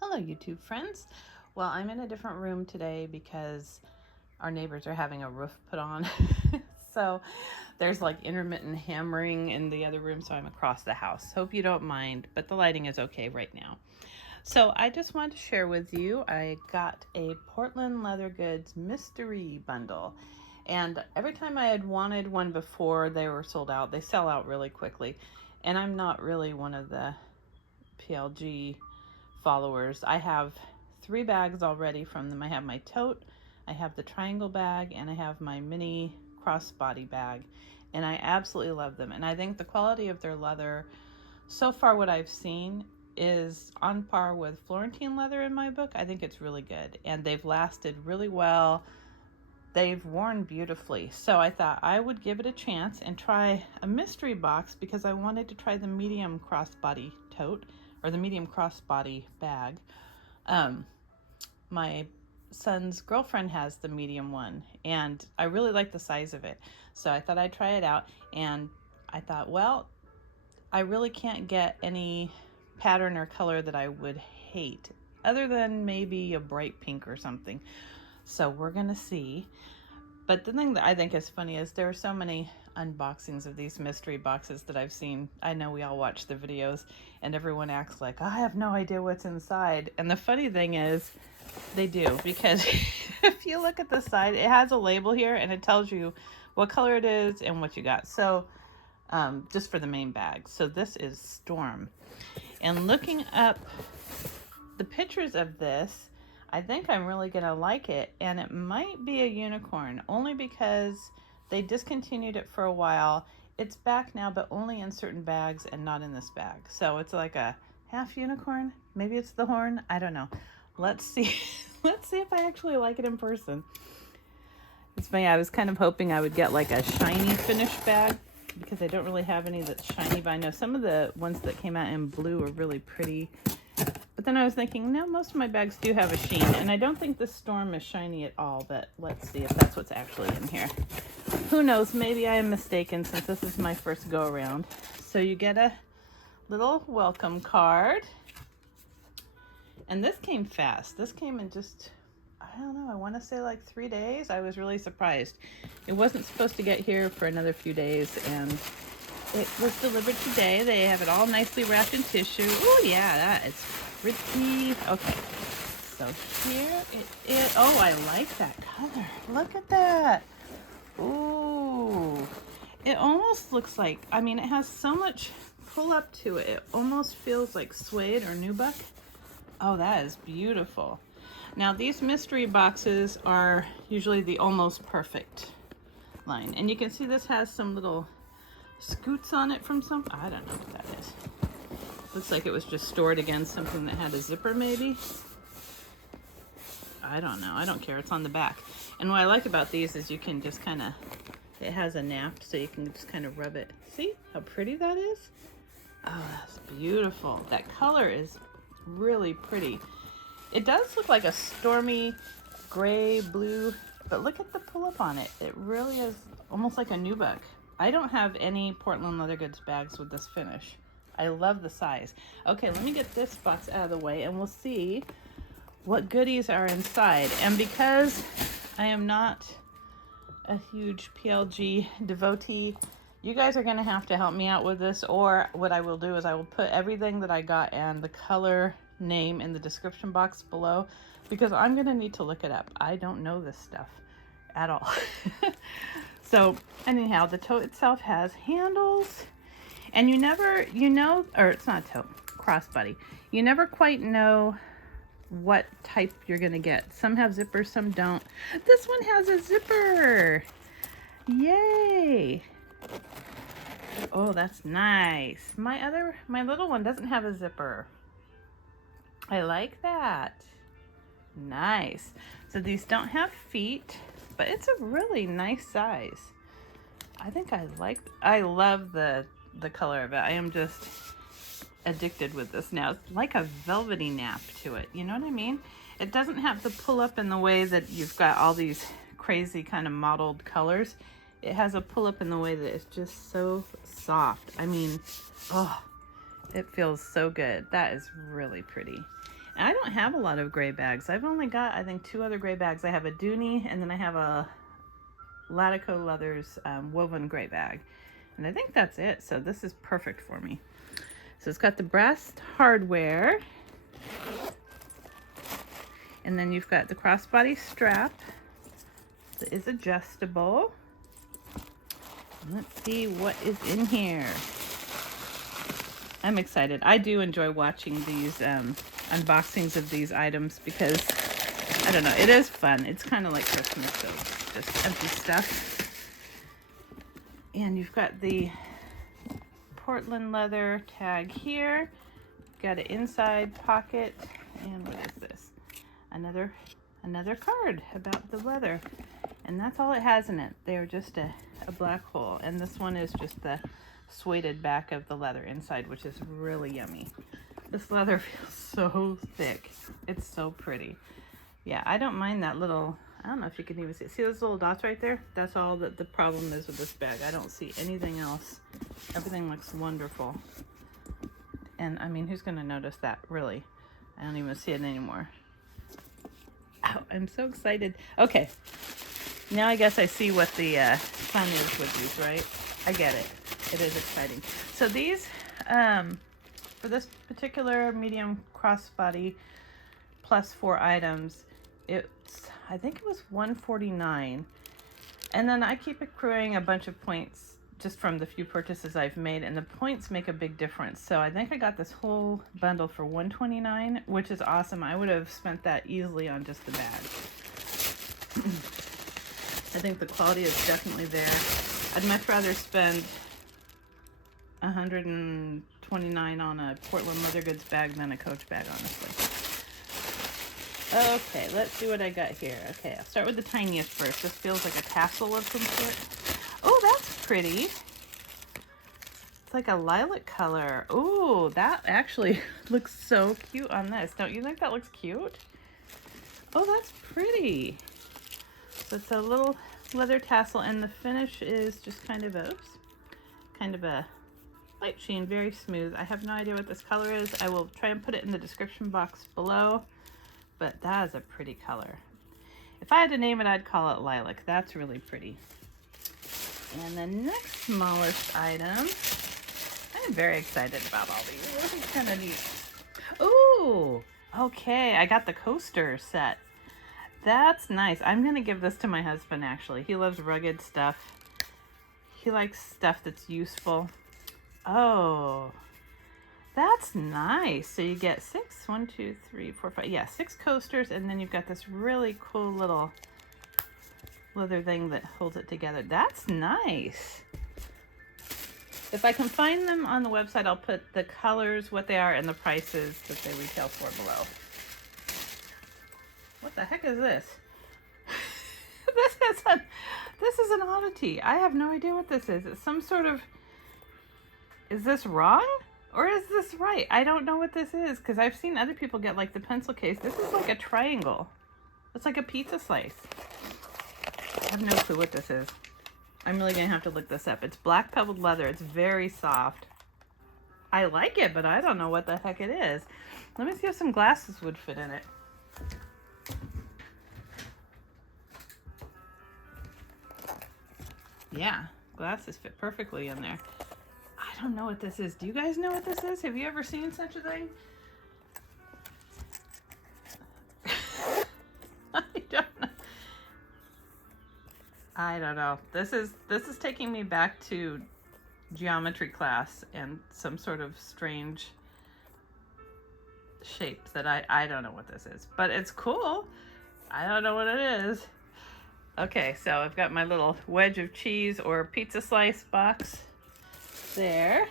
Hello YouTube friends. Well, I'm in a different room today because our neighbors are having a roof put on. So there's like intermittent hammering in the other room, so I'm across the house. Hope you don't mind, but the lighting is okay right now. So I just wanted to share with you, I got a Portland Leather Goods mystery bundle. And every time I had wanted one before, they were sold out. They sell out really quickly. And I'm not really one of the PLG followers. I have 3 bags already from them. I have my tote, I have the triangle bag, and I have my mini crossbody bag. And I absolutely love them. And I think the quality of their leather, so far what I've seen, is on par with Florentine leather in my book. I think it's really good. And they've lasted really well. They've worn beautifully. So I thought I would give it a chance and try a mystery box because I wanted to try the medium crossbody tote, or the medium crossbody bag. My son's girlfriend has the medium one, and I really like the size of it. So I thought I'd try it out, and I thought, well, I really can't get any pattern or color that I would hate, other than maybe a bright pink or something. So we're gonna see. But the thing that I think is funny is there are so many unboxings of these mystery boxes that I've seen. I know we all watch the videos and everyone acts like, I have no idea what's inside. And the funny thing is they do, because if you look at the side, it has a label here and it tells you what color it is and what you got. So just for the main bag. So this is Storm. And looking up the pictures of this, I think I'm really gonna like it, and it might be a unicorn, only because they discontinued it for a while. It's back now, but only in certain bags and not in this bag. So it's like a half unicorn. Maybe it's the horn. I don't know. Let's see. Let's see if I actually like it in person. It's funny, I was kind of hoping I would get like a shiny finish bag, because I don't really have any that's shiny, but I know some of the ones that came out in blue are really pretty. But then I was thinking, no, most of my bags do have a sheen, and I don't think this Storm is shiny at all, but let's see if that's what's actually in here. Who knows, maybe I am mistaken since this is my first go around. So you get a little welcome card. And this came fast. This came in just, I don't know, I want to say like 3 days. I was really surprised. It wasn't supposed to get here for another few days, and it was delivered today. They have it all nicely wrapped in tissue. Oh yeah, that is pretty. Okay, so here it is. Oh, I like that color. Look at that. Ooh, it almost looks like, I mean, it has so much pull up to it. It almost feels like suede or nubuck. Oh, that is beautiful. Now these mystery boxes are usually the almost perfect line, and you can see this has some little scoots on it from some, I don't know what that is. Looks like it was just stored against something that had a zipper maybe. I don't know, I don't care, it's on the back. And what I like about these is you can just kind of, it has a nap so you can just kind of rub it. See how pretty that is? Oh, that's beautiful. That color is really pretty. It does look like a stormy gray blue, but look at the pull up on it. It really is almost like a nubuck. I don't have any Portland Leather Goods bags with this finish. I love the size. Okay, let me get this box out of the way and we'll see what goodies are inside. And because I am not a huge PLG devotee, you guys are gonna have to help me out with this, or what I will do is I will put everything that I got and the color name in the description box below, because I'm gonna need to look it up. I don't know this stuff at all. So anyhow, the tote itself has handles, and you never, or it's not a tote, crossbody. You never quite know what type you're gonna get. Some have zippers, some don't. This one has a zipper. Yay. Oh, that's nice. My little one doesn't have a zipper. I like that. Nice. So these don't have feet, but it's a really nice size. I think I love the color of it. I am just addicted with this now. It's like a velvety nap to it. You know what I mean? It doesn't have the pull up in the way that you've got all these crazy kind of mottled colors. it has a pull-up in the way that it's just so soft. I mean, oh, it feels so good. That is really pretty. And I don't have a lot of gray bags. I've only got, I think, 2 other gray bags. I have a Dooney, and then I have a Latico Leathers woven gray bag. And I think that's it. So this is perfect for me. So it's got the breast hardware. And then you've got the crossbody strap that is adjustable. And let's see what is in here. I'm excited. I do enjoy watching these unboxings of these items because, I don't know, it is fun. It's kind of like Christmas, so just empty stuff. And you've got the Portland leather tag here. Got an inside pocket. And what is this? Another card about the leather. And that's all it has in it. They're just a black hole. And this one is just the suede back of the leather inside, which is really yummy. This leather feels so thick. It's so pretty. Yeah, I don't mind that little, I don't know if you can even see it. See those little dots right there? That's all that the problem is with this bag. I don't see anything else. Everything looks wonderful. And I mean, who's gonna notice that, really? I don't even see it anymore. Oh, I'm so excited. Okay, now I guess I see what the fun is with these, right? I get it. It is exciting. So these, for this particular medium crossbody plus 4 items, I think it was $149. And then I keep accruing a bunch of points just from the few purchases I've made, and the points make a big difference. So I think I got this whole bundle for $129, which is awesome. I would have spent that easily on just the bag. I think the quality is definitely there. I'd much rather spend $129 on a Portland leather goods bag than a Coach bag, honestly. Okay, let's see what I got here. Okay, I'll start with the tiniest first. This feels like a tassel of some sort. Oh, that's pretty. It's like a lilac color. Oh, that actually looks so cute on this. Don't you think that looks cute? Oh, that's pretty. So it's a little leather tassel, and the finish is just kind of a light sheen, very smooth. I have no idea what this color is. I will try and put it in the description box below, but that is a pretty color. If I had to name it, I'd call it lilac. That's really pretty. And the next smallest item, I'm very excited about all these. This is kind of neat. Ooh, okay, I got the coaster set. That's nice. I'm gonna give this to my husband, actually. He loves rugged stuff. He likes stuff that's useful. Oh, that's nice. So you get 6 coasters, and then you've got this really cool little leather thing that holds it together. That's nice. If I can find them on the website, I'll put the colors, what they are, and the prices that they retail for below. What the heck is this? This is an oddity. I have no idea what this is. It's some sort of, is this wrong? Or is this right? I don't know what this is, because I've seen other people get like the pencil case. This is like a triangle. It's like a pizza slice. I have no clue what this is. I'm really gonna have to look this up. It's black pebbled leather. It's very soft. I like it, but I don't know what the heck it is. Let me see if some glasses would fit in it. Yeah, glasses fit perfectly in there. I don't know what this is. Do you guys know what this is? Have you ever seen such a thing? I don't know. This is taking me back to geometry class and some sort of strange shape that I don't know what this is, but it's cool. I don't know what it is. Okay, so I've got my little wedge of cheese or pizza slice box there.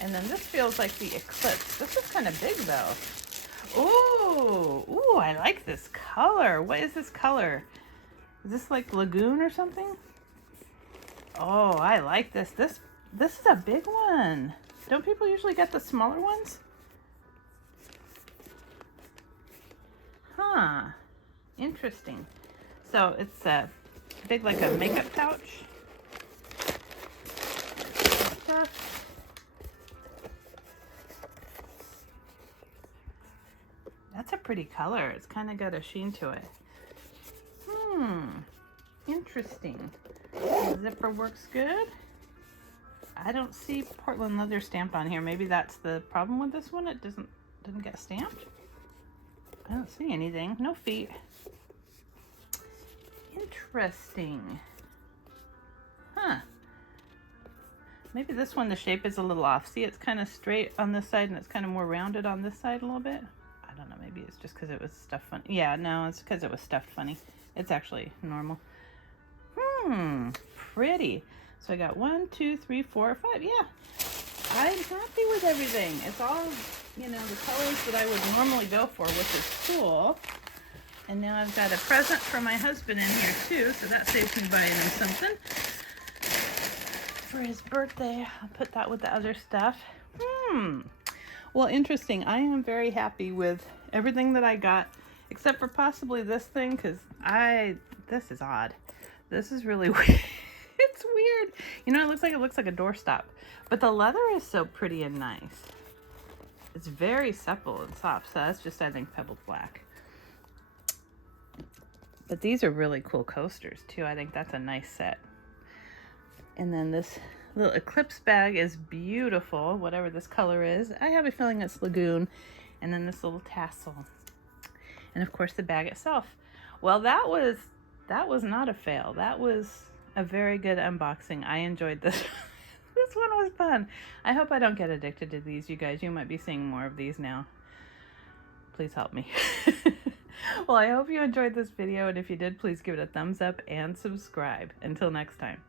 And then this feels like the Eclipse. This is kind of big though. Ooh, I like this color. What is this color? Is this like Lagoon or something? Oh, I like this. This is a big one. Don't people usually get the smaller ones? Huh. Interesting. So it's big like a makeup pouch. stuff. That's a pretty color. It's kind of got a sheen to it. Interesting. The zipper works good. I don't see Portland leather stamped on here. Maybe that's the problem with this one. It didn't get stamped. I don't see anything. No feet. Interesting. Huh. Maybe this one, the shape is a little off. See, it's kind of straight on this side and it's kind of more rounded on this side a little bit. I don't know, maybe it's just because it was stuffed funny. Yeah, no, it's because it was stuffed funny. It's actually normal. Pretty. So I got 1, 2, 3, 4, 5. Yeah, I'm happy with everything. It's all, you know, the colors that I would normally go for, which is cool. And now I've got a present for my husband in here too, so that saves me buying him something for his birthday. I'll put that with the other stuff. Well, interesting. I am very happy with everything that I got, except for possibly this thing, because this is odd. This is really weird. It's weird. You know, it looks like a doorstop, but the leather is so pretty and nice. It's very supple and soft, so that's just, I think, Pebbled Black. But these are really cool coasters too. I think that's a nice set. And then this little Eclipse bag is beautiful, whatever this color is. I have a feeling it's Lagoon. And then this little tassel. And of course the bag itself. Well, that was not a fail. That was a very good unboxing. I enjoyed this. This one was fun. I hope I don't get addicted to these, you guys. You might be seeing more of these now. Please help me. Well, I hope you enjoyed this video, and if you did, please give it a thumbs up and subscribe. Until next time.